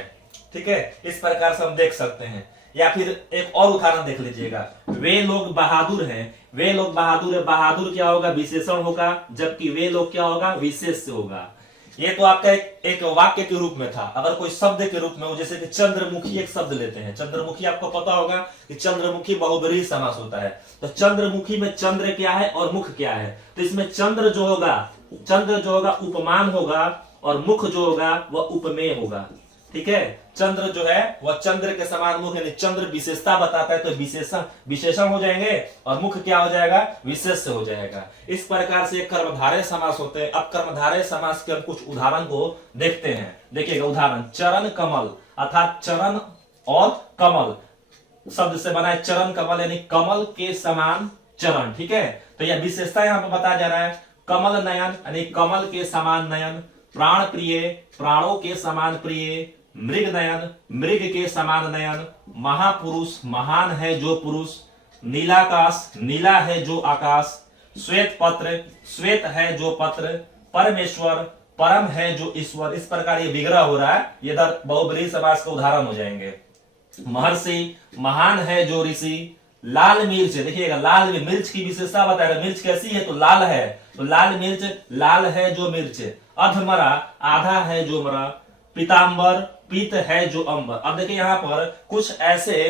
ठीक है। इस प्रकार से हम देख सकते हैं। या फिर एक और उदाहरण देख लीजिएगा, वे लोग बहादुर हैं, वे लोग बहादुर है, बहादुर क्या होगा, विशेषण होगा, जबकि वे लोग क्या होगा, विशेष होगा। ये तो आपका एक वाक्य के रूप में था। अगर कोई शब्द के रूप में हो, जैसे कि चंद्रमुखी एक शब्द लेते हैं, चंद्रमुखी आपको पता होगा कि चंद्रमुखी बहुब्रीहि समास होता है। तो चंद्रमुखी में चंद्र क्या है और मुख क्या है, तो इसमें चंद्र जो होगा उपमान होगा और मुख जो होगा वह उपमेय होगा। ठीक है, चंद्र जो है वह चंद्र के समान मुख, यानी चंद्र विशेषता बताता है तो विशेषण हो जाएंगे और मुख क्या हो जाएगा, विशेष हो जाएगा। इस प्रकार से कर्मधारय समास होते हैं। अब कर्मधारय समास के हम कुछ उदाहरण को देखते हैं। देखिएगा उदाहरण, चरण कमल, अर्थात चरण और कमल शब्द से बना है चरण कमल, यानी कमल के समान चरण। ठीक है, तो यह विशेषता यहाँ पर बताया जा रहा है। कमल नयन यानी कमल के समान नयन, प्राण प्रिय प्राणों के समान प्रिय, मृग नयन मृग के समान नयन, महापुरुष महान है जो पुरुष, नीलाकाश नीला है जो आकाश, श्वेत पत्र श्वेत है जो पत्र, परमेश्वर परम है जो ईश्वर। इस प्रकार ये विग्रह हो रहा है, ये बहुब्रीहि समास के उदाहरण हो जाएंगे। महर्षि महान है जो ऋषि, लाल मिर्च, देखिएगा लाल मिर्च की विशेषता बताएगा, मिर्च कैसी है तो लाल है, तो लाल मिर्च लाल है जो मिर्च, अधमरा आधा है जो मरा, पीतांबर पीत है जो अंबर। अब देखिए यहाँ पर कुछ ऐसे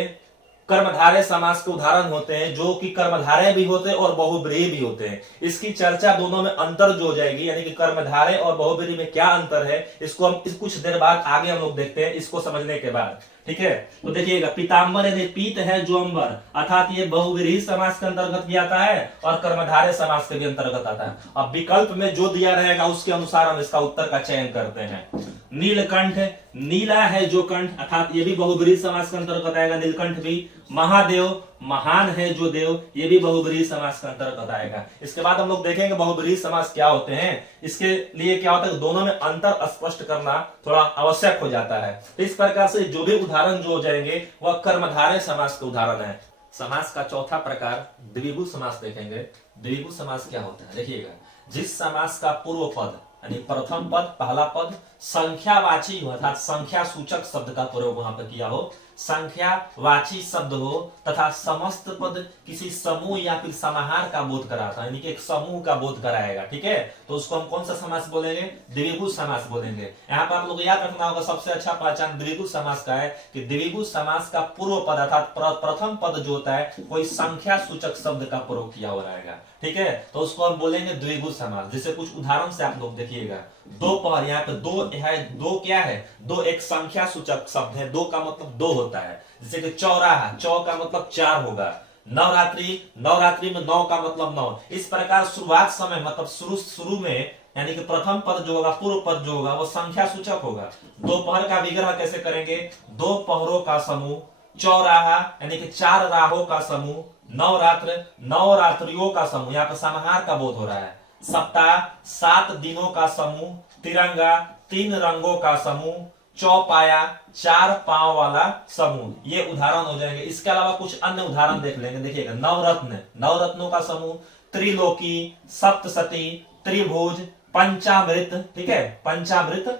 कर्मधारय समास के उदाहरण होते हैं जो कि कर्मधारय भी होते हैं और बहुब्रीहि भी होते हैं। इसकी चर्चा दोनों में अंतर जो हो जाएगी, यानी कि कर्मधारय और बहुब्रीहि में क्या अंतर है, इसको हम कुछ देर बाद आगे हम लोग देखते हैं, इसको समझने के बाद। ठीक है, तो देखिएगा पीतांबर यानी पीत है जो अंबर, अर्थात ये बहुब्रीहि समास के अंतर्गत भी आता है और कर्मधारय समास के भी अंतर्गत आता है। अब विकल्प में जो दिया रहेगा उसके अनुसार हम इसका उत्तर का चयन करते हैं। नीलकंठ नीला है जो कंठ, अर्थात ये भी बहुब्रीहि समास के अंतर्गत आएगा, नीलकंठ भी। महादेव महान है जो देव, ये भी बहुब्रीहि समास के अंतर्गत आएगा। इसके बाद हम लोग देखेंगे बहुब्रीहि समास क्या होते हैं। इसके लिए क्या होता है, दोनों में अंतर स्पष्ट करना थोड़ा आवश्यक हो जाता है। तो इस प्रकार से जो भी उदाहरण जो हो जाएंगे वह कर्मधारय समास के उदाहरण है। समास का चौथा प्रकार द्विगु समास देखेंगे। द्विगु समास क्या होता है, देखिएगा जिस समास का पूर्व पद यानी प्रथम पद पहला पद संख्यावाची हो, अर्थात संख्या सूचक शब्द का प्रयोग वहां पर किया हो, संख्यावाची शब्द हो तथा समस्त पद किसी समूह या फिर समाहार का बोध कराता है, यानी कि एक समूह का बोध कराएगा। ठीक है, तो उसको हम कौन सा समास बोलेंगे, द्विगु समास बोलेंगे। यहाँ पर आप लोग याद रखना होगा, सबसे अच्छा पहचान द्विगु समास का है कि द्विगु समास का पूर्व पद अर्थात प्रथम पद जो होता है कोई संख्या सूचक शब्द का प्रयोग किया हो रहेगा। ठीक है, तो उसको हम बोलेंगे द्विगु समास। जैसे कुछ उदाहरण से आप लोग देखिएगा, दोपहर, यहाँ पे दो है, दो क्या है, दो एक संख्या सूचक शब्द है, दो का मतलब दो होता है। जैसे कि चौराहा, चौ का मतलब चार होगा। नवरात्रि, नवरात्रि में नौ का मतलब नौ। इस प्रकार शुरुआत समय मतलब शुरू में यानी कि प्रथम पद जो होगा पूर्व पद जो होगा वो संख्या सूचक होगा। दोपहर का विग्रह कैसे करेंगे, दो पहरों का समूह, चौराहा यानी कि चार राहों का समूह, नवरात्र नवरात्रियों का समूह, यहाँ पर समाहार का बोध हो रहा है। सप्ताह 7 दिनों का समूह, तिरंगा 3 रंगों का समूह, चौपाया 4 पांव वाला समूह। ये उदाहरण हो जाएंगे। इसके अलावा कुछ अन्य उदाहरण देख लेंगे। देखिएगा नवरत्न, नवरत्नों का समूह, त्रिलोकी, सप्तसती, त्रिभुज, पंचामृत। ठीक है, पंचामृत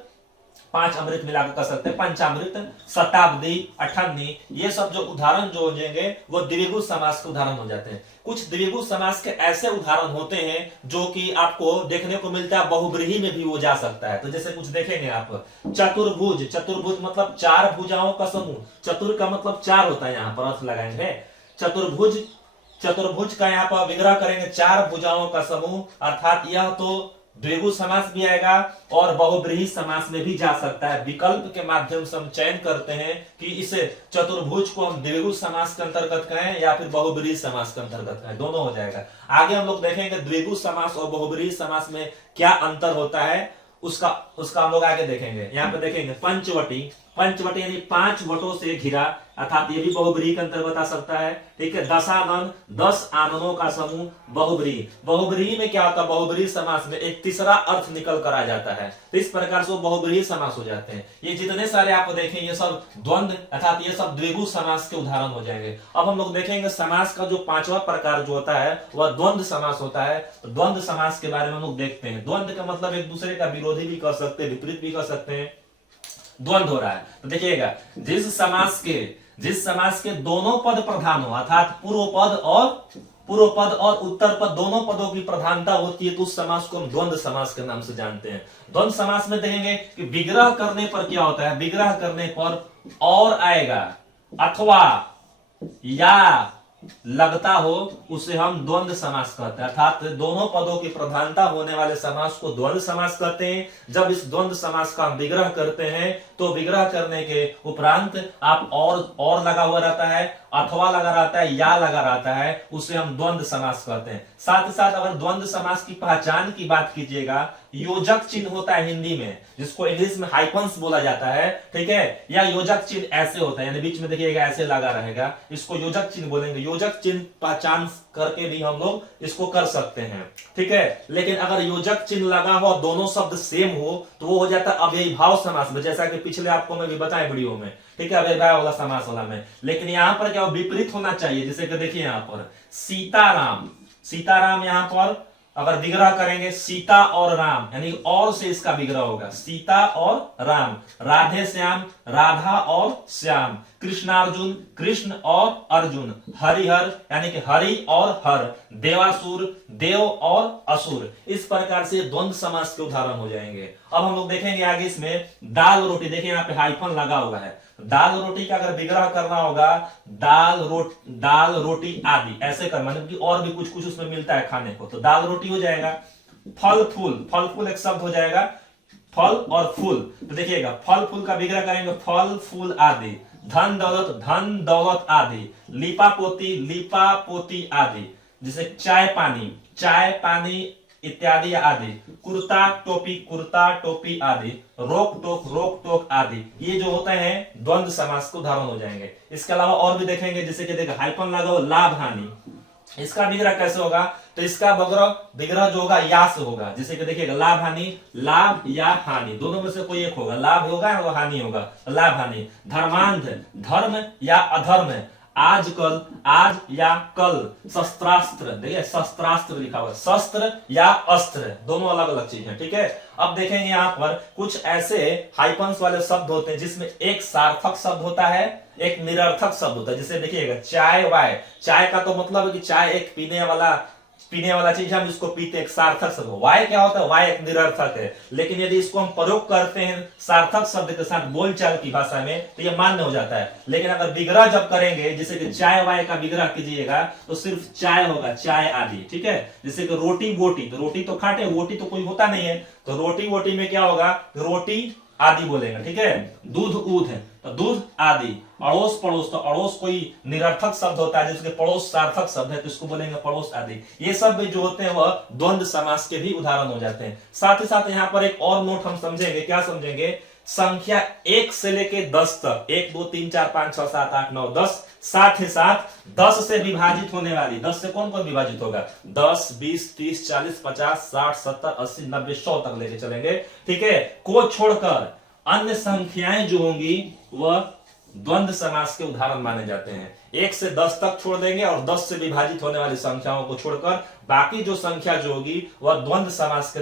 5 अमृत मिलाकर कर सकते हैं, पंचामृत, शताब्दी, अठन्नी। ये सब जो उदाहरण जो हो जाएंगे वो द्विगु समास के उदाहरण हो जाते हैं। कुछ द्विगु समास के ऐसे उदाहरण होते हैं जो कि आपको देखने को मिलता है बहुब्रीहि में भी वो जा सकता है। तो जैसे कुछ देखेंगे आप, चतुर्भुज, चतुर्भुज मतलब 4 भुजाओं का समूह, चतुर का मतलब 4 होता है, यहाँ पर अर्थ लगाएंगे। चतुर्भुज, चतुर्भुज का यहाँ पर विग्रह करेंगे 4 भुजाओं का समूह, अर्थात यह तो द्विगु समास भी आएगा और बहुब्रीहि समास में भी जा सकता है। विकल्प के माध्यम से हम चयन करते हैं कि इसे चतुर्भुज को हम द्विगु समास के अंतर्गत कहें या फिर बहुब्रीहि समास के अंतर्गत कहें, दोनों हो जाएगा। आगे हम लोग देखेंगे द्विगु समास और बहुब्रीहि समास में क्या अंतर होता है, उसका हम लोग आगे देखेंगे। यहाँ पे देखेंगे पंचवटी, पंचवटी यानी 5 वटों से घिरा, अर्थात ये भी बहुब्रीहि के अंतर्गत आ सकता है। ठीक है, दशानन 10 आननों का समूह, बहुब्रीहि। बहुब्रीहि में क्या होता है, बहुब्रीहि समास में एक तीसरा अर्थ निकल कर आ जाता है, तो इस प्रकार से वो बहुब्रीहि समास हो जाते हैं। ये जितने सारे आप देखें ये सब द्वंद्व अर्थात ये सब द्विगु समास के उदाहरण हो जाएंगे। अब हम लोग देखेंगे समास का जो 5वां प्रकार जो होता है वह द्वंद्व समास होता है। तो द्वंद्व समास के बारे में हम लोग देखते हैं। द्वंद्व का मतलब एक दूसरे का विरोधी भी कर सकते हैं, विपरीत भी कर सकते हैं। द्वंद्व हो रहा है तो देखिएगा जिस समास के जिस समास के दोनों पद प्रधान हो, अर्थात पूर्व पद और उत्तर पद दोनों पदों की प्रधानता होती है, तो उस समास को हम द्वंद्व समास के नाम से जानते हैं। द्वंद्व समास में देखेंगे कि विग्रह करने पर क्या होता है, विग्रह करने पर और आएगा अथवा या लगता हो, उसे हम द्वंद्व समास कहते हैं। अर्थात दोनों पदों की प्रधानता होने वाले समास को द्वंद्व समास कहते हैं। जब इस द्वंद्व समास का हम विग्रह करते हैं तो विग्रह करने के उपरांत आप और लगा हुआ रहता है, अथवा लगा रहता है, या लगा रहता है, उसे हम द्वंद्व समास कहते हैं। साथ ही साथ अगर द्वंद्व समास की पहचान की बात कीजिएगा, योजक चिन्ह होता है हिंदी में, जिसको इंग्लिश में हाइफन्स बोला जाता है, ठीक है। या योजक चिन्ह ऐसे होता है, यानी बीच में देखिएगा ऐसे लगा रहेगा, इसको योजक चिन्ह बोलेंगे। योजक चिन्ह पहचान करके भी हम लोग इसको कर सकते हैं, ठीक है। लेकिन अगर योजक चिन्ह लगा हो, दोनों शब्द सेम हो, तो वो हो जाता है अव्ययीभाव समास में, जैसा कि पिछले आपको मैं भी बताया वीडियो में, ठीक है, अव्ययीभाव वाला समास वाला में। लेकिन यहां पर क्या विपरीत होना चाहिए, जैसे कि देखिए यहां पर सीताराम, सीताराम यहां पर अगर विग्रह करेंगे सीता और राम, यानी और से इसका विग्रह होगा, सीता और राम। राधे श्याम, राधा और श्याम। कृष्णार्जुन, कृष्ण और अर्जुन। हरिहर, यानी कि हरि और हर। देवासुर, देव और असुर। इस प्रकार से द्वंद्व समास के उदाहरण हो जाएंगे। अब हम लोग देखेंगे आगे इसमें दाल रोटी, देखिए यहाँ पे हाइफन लगा हुआ है। दाल रोटी का अगर विग्रह करना होगा, दाल रोटी आदि ऐसे करना, मतलब कि और भी कुछ कुछ उसमें मिलता है खाने को, तो दाल रोटी हो जाएगा। फल फूल एक शब्द हो जाएगा, फल और फूल। तो देखिएगा फल फूल का विग्रह करेंगे फल फूल आदि। धन दौलत आदि। लीपा पोती आदि। जैसे चाय पानी इत्यादि आदि। कुर्ता टोपी आदि। रोक टोक आदि। ये जो होते हैं द्वंद्व समास के उदाहरण हो जाएंगे। इसके अलावा और भी देखेंगे, जैसे कि देखिए हाइफन लगा हो लाभ हानि, इसका विग्रह कैसे होगा, तो इसका विग्रह जो होगा या से होगा। जैसे कि देखिएगा लाभ हानि, लाभ या हानि दोनों में से कोई एक होगा, लाभ होगा और हानि होगा, लाभ हानि। धर्मांध, धर्म या अधर्म। आजकल, आज या कल। शस्त्रास्त्र, देखिए शस्त्रास्त्र लिखा हुआ है, शस्त्र या अस्त्र दोनों अलग अलग चीज है, ठीक है। अब देखेंगे यहाँ पर कुछ ऐसे हाइफन्स वाले शब्द होते हैं जिसमें एक सार्थक शब्द होता है, एक निरर्थक शब्द होता है। जैसे देखिएगा चाय वाय, चाय का तो मतलब है कि चाय एक पीने वाला चीज, हम इसको पीते, एक सार्थक शब्द। वाय क्या होता है, वाय एक निरर्थक है। लेकिन यदि इसको हम प्रयोग करते हैं सार्थक शब्द के साथ बोलचाल की भाषा में, तो ये मान्य हो जाता है। लेकिन अगर विग्रह जब करेंगे, जैसे कि चाय वाय का विग्रह कीजिएगा, तो सिर्फ चाय होगा, चाय आदि, ठीक है। जैसे कि रोटी बोटी, तो रोटी तो खाटे, वोटी तो कोई होता नहीं है, तो रोटी वोटी में क्या होगा, रोटी आदि बोलेंगे, ठीक है। दूध ऊध है तो दूध आदि। अड़ोस पड़ोस, तो अड़ोस कोई निरर्थक शब्द होता है, जिसके पड़ोस सार्थक शब्द है, तो इसको बोलेंगे पड़ोस आदि। ये सब जो होते हैं वह द्वंद्व समास के भी उदाहरण हो जाते हैं। साथ ही साथ यहाँ पर एक और नोट हम समझेंगे, क्या समझेंगे, संख्या 1 से लेके 10 तक, 1 2 3 4 5 6 7 8 9 10, साथ ही साथ 10 से विभाजित होने वाली, 10 से कौन कौन विभाजित होगा, 10 20 30 40 50 60 70 80 90 100 तक लेके चलेंगे, ठीक है। को छोड़कर अन्य संख्याएं जो होंगी वह द्वंद्व समास के उदाहरण माने जाते हैं। 1 से 10 तक छोड़ देंगे और 10 से विभाजित होने वाली संख्याओं को छोड़कर बाकी जो संख्या जो होगी वह द्वंद्व समास के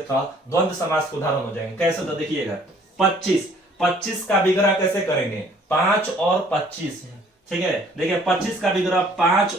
उदाहरण हो जाएंगे। कैसे, तो देखिएगा 25 का विग्रह कैसे करेंगे, 5 और 25, ठीक है। देखिए 25 का विग्रह 5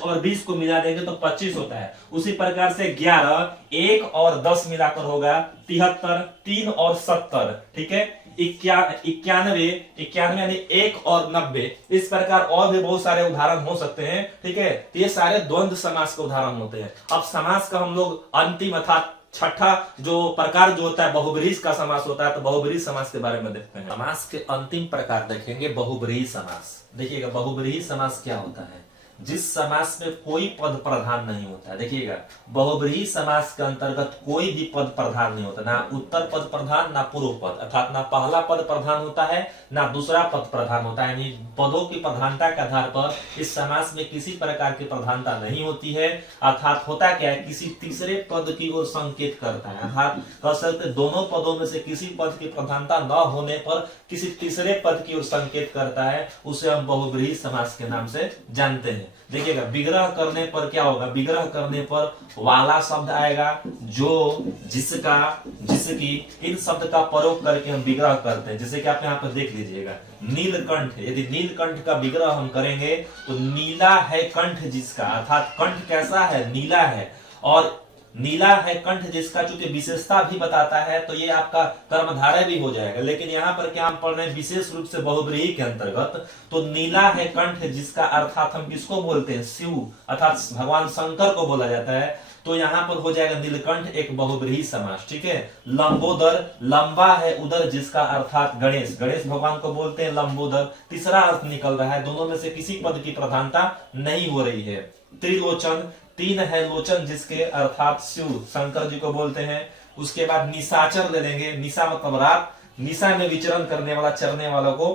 और 20 को मिला देंगे तो 25 होता है। उसी प्रकार से 11, 1 और 10 मिलाकर होगा 73, 3 और 70, ठीक है। 91 यानी 1 और 90। इस प्रकार और भी बहुत सारे उदाहरण हो सकते हैं, ठीक है। तो ये सारे द्वंद्व समास के उदाहरण होते हैं। अब समास का हम लोग अंतिम अर्थात छठा जो प्रकार जो होता है बहुब्रीहि का समास होता है, तो बहुब्रीहि समास के बारे में देखते हैं। समास के अंतिम प्रकार देखेंगे बहुब्रीहि समास। देखिएगा बहुब्रीहि समास क्या होता है, जिस समास में कोई पद प्रधान नहीं होता। देखिएगा बहुब्रीहि समास के अंतर्गत कोई भी पद प्रधान नहीं होता, ना उत्तर पद प्रधान ना पूर्व पद, अर्थात ना पहला पद प्रधान होता है ना दूसरा पद प्रधान होता है। यानी पदों की प्रधानता के आधार पर इस समास में किसी प्रकार की प्रधानता नहीं होती है। अर्थात होता क्या है, किसी तीसरे पद की ओर संकेत करता है। अर्थात कह सकते दोनों पदों में से किसी पद की प्रधानता न होने पर किसी तीसरे पद की ओर संकेत करता है, उसे हम बहुब्रीहि समास के नाम से जानते हैं। देखिएगा विग्रह करने पर क्या होगा, विग्रह करने पर वाला शब्द आएगा, जो, जिसका, जिसकी, इन शब्द का प्रयोग करके हम विग्रह करते हैं। जैसे कि आप यहाँ पर देख लीजिएगा नीलकंठ, यदि नीलकंठ का विग्रह हम करेंगे तो नीला है कंठ जिसका, अर्थात कंठ कैसा है, नीला है, और नीला है कंठ जिसका चूंकि विशेषता भी बताता है तो ये आपका कर्मधारय भी हो जाएगा। लेकिन यहाँ पर क्या हम पढ़ रहे हैं, विशेष रूप से बहुब्रीहि के अंतर्गत, तो नीला है कंठ जिसका अर्थात हम किसको बोलते हैं, शिव, अर्थात भगवान शंकर को बोला जाता है। तो यहाँ पर हो जाएगा नीलकंठ एक बहुब्रीहि समास, ठीक है। लंबोदर, लंबा है उदर जिसका अर्थात गणेश, गणेश भगवान को बोलते हैं लंबोदर। तीसरा अर्थ निकल रहा है, दोनों में से किसी पद की प्रधानता नहीं हो रही है। त्रिलोचन, तीन है लोचन जिसके अर्थात शिव शंकर जी को बोलते हैं। उसके बाद निशाचर ले लेंगे, निशा मतलब रात, निशा में विचरण करने वाला, चरने वाला को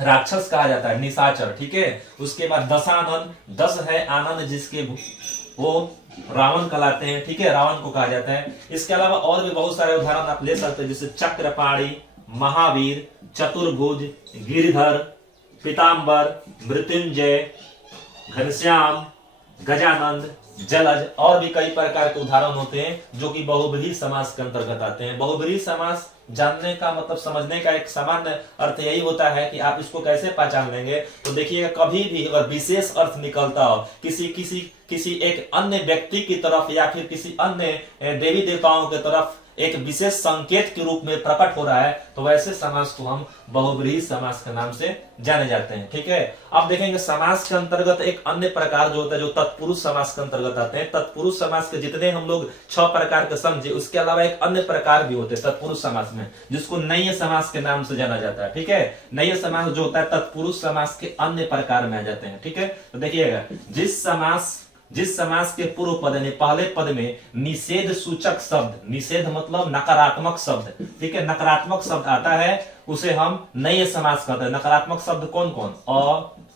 राक्षस कहा जाता है, निशाचर, ठीक है। उसके बाद दशानन, दस है आनंद जिसके वो रावण कहलाते हैं, ठीक है, रावण को कहा जाता है। इसके अलावा और भी बहुत सारे उदाहरण आप ले सकते हैं, जैसे चक्रपाणी, महावीर, चतुर्भुज, गिरिधर, पीताम्बर, मृत्युंजय, घनश्याम, गजानंद, जलज, और भी कई प्रकार के उदाहरण होते हैं जो कि बहुब्रीहि समास के अंतर्गत आते हैं। बहुब्रीहि समास जानने का मतलब, समझने का एक सामान्य अर्थ यही होता है कि आप इसको कैसे पहचान लेंगे। तो देखिएगा कभी भी अगर विशेष अर्थ निकलता हो किसी एक अन्य व्यक्ति की तरफ या फिर किसी अन्य देवी देवताओं की तरफ एक विशेष संकेत के रूप में प्रकट हो रहा है, तो वैसे समास को हम बहुब्रीहि समास के नाम से जाने जाते हैं, ठीक है। अब देखेंगे समास के अंतर्गत एक अन्य प्रकार जो होता है, जो तत्पुरुष समास के अंतर्गत आते हैं। तत्पुरुष समास के जितने हम लोग 6 प्रकार के समझे, उसके अलावा एक अन्य प्रकार भी होते हैं तत्पुरुष समास में, जिसको नैय समास के नाम से जाना जाता है, ठीक है। नैय समास जो होता है तत्पुरुष समास के अन्य प्रकार में आ जाते हैं, ठीक है। तो देखिएगा जिस समास के पूर्व पद यानी पहले पद में निषेध सूचक शब्द, निषेध मतलब नकारात्मक शब्द, ठीक है, नकारात्मक शब्द आता है उसे हम नैय समास कहते हैं। नकारात्मक शब्द कौन कौन, अ,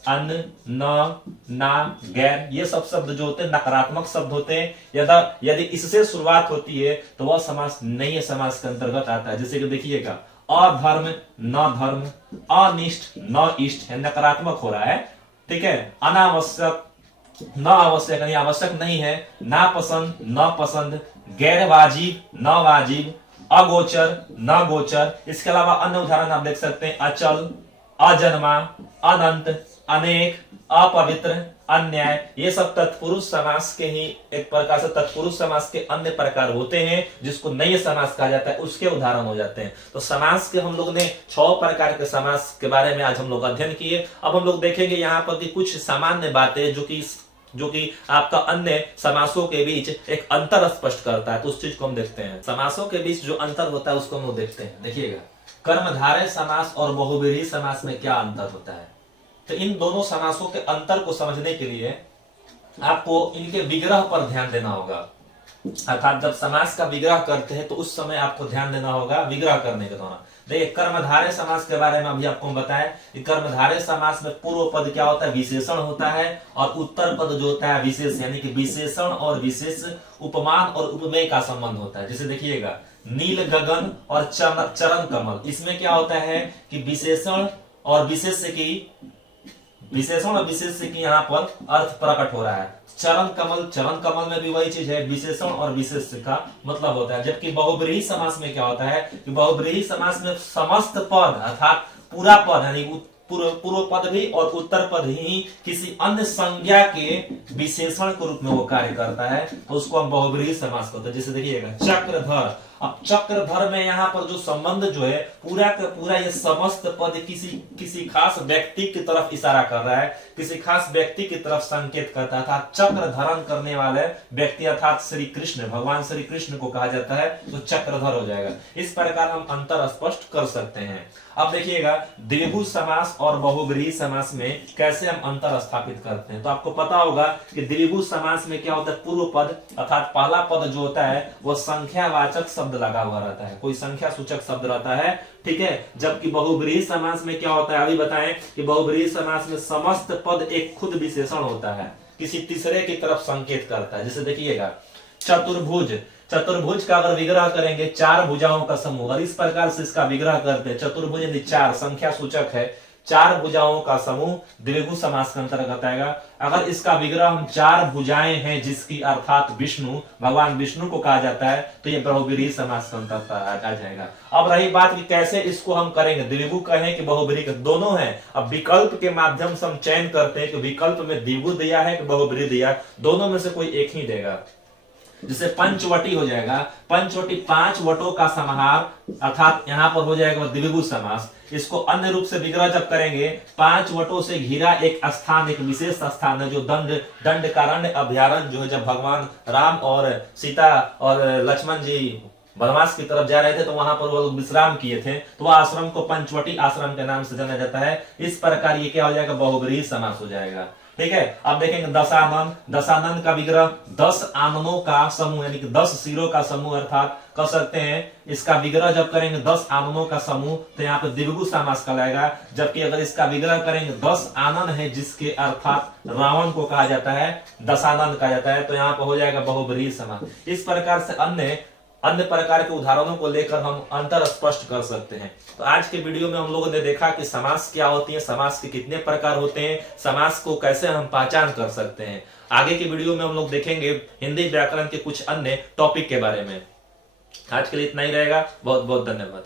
अन, न, ना, गैर, ये सब शब्द जो होते हैं नकारात्मक शब्द होते हैं। यदि इससे शुरुआत होती है तो वह समास नैय समास के अंतर्गत आता है। जैसे कि देखिएगा अधर्म, न धर्म, अनिष्ट, न इष्ट, नकारात्मक हो रहा है, ठीक है। अनावश्यक, न आवश्यक यानी आवश्यक नहीं है, ना पसंद, न पसंद, गैर वाजिब, न वाजिब, अगोचर, न गोचर। इसके अलावा अन्य उदाहरण आप देख सकते हैं, अचल, अजन्मा, अनंत, अनेक, अपवित्र, अन्याय। ये सब तत्पुरुष समास के ही एक प्रकार से तत्पुरुष समास के अन्य प्रकार होते हैं, जिसको नैय समास कहा जाता है, उसके उदाहरण हो जाते हैं। तो समास के हम लोग ने 6 प्रकार के समास के बारे में आज हम लोग अध्ययन किए। अब हम लोग देखेंगे यहाँ पर कुछ सामान्य बातें जो कि आपका अन्य समासों के बीच एक अंतर स्पष्ट करता है, तो उस चीज को हम देखते हैं। समासों के बीच जो अंतर होता है उसको हम लोग देखते हैं। देखिएगा कर्मधारय समास और बहुब्रीहि समास में क्या अंतर होता है। तो इन दोनों समासों के अंतर को समझने के लिए आपको इनके विग्रह पर ध्यान देना होगा। अर्थात जब समास का विग्रह करते हैं तो उस समय आपको ध्यान देना होगा विग्रह करने के दौरान। देखिए कर्मधारय समास के बारे में अभी आपको बताएं कि कर्मधारय समास में पूर्व पद क्या होता है, विशेषण होता है, और उत्तर पद जो होता है विशेष, यानी कि विशेषण और विशेष उपमान और उपमेय का संबंध होता है। जैसे देखिएगा नील गगन और चरण कमल, इसमें क्या होता है कि विशेषण और विशेष की यहाँ पर अर्थ प्रकट हो रहा है। चरण कमल में भी वही चीज है, विशेषण और विशेष का मतलब होता है। जबकि बहुब्रीहि समास में क्या होता है कि बहुब्रीहि समास में समस्त पद अर्थात पूरा पद यानी पूर्व पद भी और उत्तर पद ही किसी अन्य संज्ञा के विशेषण के रूप में वो कार्य करता है, तो उसको हम बहुब्रीहि समास कहते हैं। जैसे देखिएगा चक्रधर, अब चक्रधर में यहाँ पर जो संबंध जो है पूरा का पूरा ये समस्त पद किसी खास व्यक्ति की तरफ इशारा कर रहा है, किसी खास व्यक्ति की तरफ संकेत करता है। अर्थात चक्र धारण करने वाले व्यक्ति अर्थात श्री कृष्ण, भगवान श्री कृष्ण को कहा जाता है, तो चक्रधर हो जाएगा। इस प्रकार हम अंतर स्पष्ट कर सकते हैं। अब देखिएगा द्विभुज समास और बहुब्रीहि समास में कैसे हम अंतर स्थापित करते हैं। तो आपको पता होगा कि द्विभुज समास में क्या होता है, पूर्व पद अर्थात पहला पद जो होता है वो संख्यावाचक शब्द लगा हुआ रहता है, कोई संख्या सूचक शब्द रहता है, ठीक है। जबकि बहुब्रीहि समास में क्या होता है, अभी बताएं कि बहुब्रीहि समास में समस्त पद एक खुद विशेषण होता है, किसी तीसरे की तरफ संकेत करता है। जैसे देखिएगा चतुर्भुज का अगर विग्रह करेंगे 4 भुजाओं का समूह, और इस प्रकार से इसका विग्रह करते हैं। चतुर्भुज यदि 4 संख्या सूचक है, चार भुजाओं का समूह द्विगु समास के अंतर्गत आएगा। अगर इसका विग्रह हम चार भुजाएं हैं जिसकी अर्थात विष्णु, भगवान विष्णु को कहा जाता है, तो ये बहुब्रीहि समास के अंतर्गत आ जाएगा। अब रही बात कि कैसे इसको हम करेंगे, द्विगु कहें कि बहुब्रीहि, दोनों है। अब विकल्प के माध्यम से हम चयन करते हैं कि विकल्प में द्विगु दिया है कि बहुब्रीहि दिया, दोनों में से कोई एक ही देगा। जिसे पंचवटी हो जाएगा, पंचवटी पांच वटों का समाहार, अर्थात यहां पर हो जाएगा द्विगु समास। इसको अन्य रूप से विग्रह जब करेंगे, पांच वटों से घिरा एक स्थान, एक विशेष स्थान है जो दंडकारण्य अभ्यारण्य, जो है जब भगवान राम और सीता और लक्ष्मण जी वनवास की तरफ जा रहे थे तो वहां पर वो लोग विश्राम किए थे, तो वह आश्रम को पंचवटी आश्रम के नाम से जाना जाता है। इस प्रकार ये क्या हो जाएगा, बहुब्रीहि समास हो जाएगा। ठीक है, अब देखेंगे दशानन, दशानन का विग्रह 10 आननों का समूह, यानी कि 10 सिरों का समूह, अर्थात कह सकते हैं इसका विग्रह जब करेंगे 10 आननों का समूह, तो यहाँ पे द्विगु समास कहलाएगा। जबकि अगर इसका विग्रह करेंगे 10 आनन है जिसके अर्थात रावण को कहा जाता है, दशानन कहा जाता है, तो यहाँ पे हो जाएगा बहुब्रीहि समास। इस प्रकार से अन्य प्रकार के उदाहरणों को लेकर हम अंतर स्पष्ट कर सकते हैं। तो आज के वीडियो में हम लोगों ने देखा कि समास क्या होती है, समास के कितने प्रकार होते हैं, समास को कैसे हम पहचान कर सकते हैं। आगे के वीडियो में हम लोग देखेंगे हिंदी व्याकरण के कुछ अन्य टॉपिक के बारे में। आज के लिए इतना ही रहेगा। बहुत बहुत धन्यवाद।